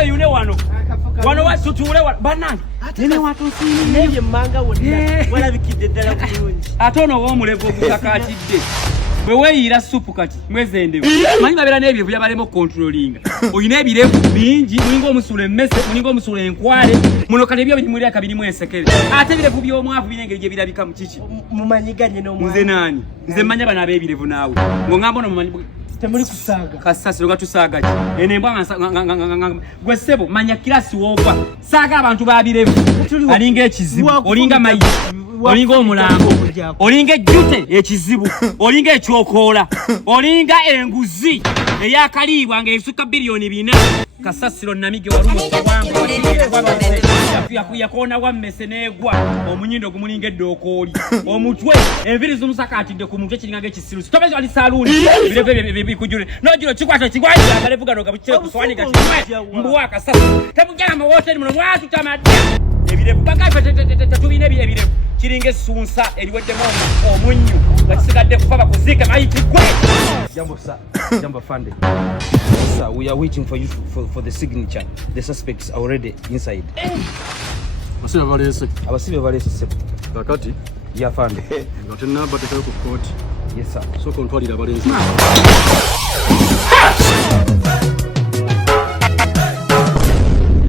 tuwe yune wano watu tuule banange nene watu sini neye manga wala bikide dala bulungi atono wo mulevo gukakatidde bwe weyira supu kati mwezende manyi babera n'ebyo byabalemo controllinga oyina ebirevu bingi mulingo omusula emmese mulingo omusula enkwale muno kale ebyo bimuli akabiri mwesekere ate ebirevu by'omwavu binengeri gye birabika mu kiki mumanyiganye n'omwana nze nani nze manya bana abeebirevu naawe ng'ongamba ono mumanyi temuli kusaaga kasasiro gatusaaga ki ene mbwa gwe ssebo manya kirasi wova saaga abantu babirevu alinga ekizibu olinga mayi olinga omulambo olinga ejjute ekizibu olinga ekyokoola olinga enguzi eyakaliibwa ng'esukka biliyoni 4 kasasiro namige walumo yakoona wammese n'egwa omunyindo gumulinga eddokooli omutwe enviri zimusakaatidde ku mutwe kiringa ng'ekisiru sitobezi wali saluuni bireve bikujule nogiro kikwata kigwaja agalevuga bukire ku swani kakimwe mbuwa kasasiro tebujala mu hoteli muno mwatu tamadde ebirevu bagafe tetubina ebirevu kiringa essunsa eriweddemu omunyu nga kisigadde kufa bakuziike mayitigwe Jamba Fande. Sir, we are waiting for you for the signature. The suspects are already inside. Abasibe balese sebo. Kakati? Ya Fande. Ngatena bateka ku court. Yes sir. So kontwalira balenzi.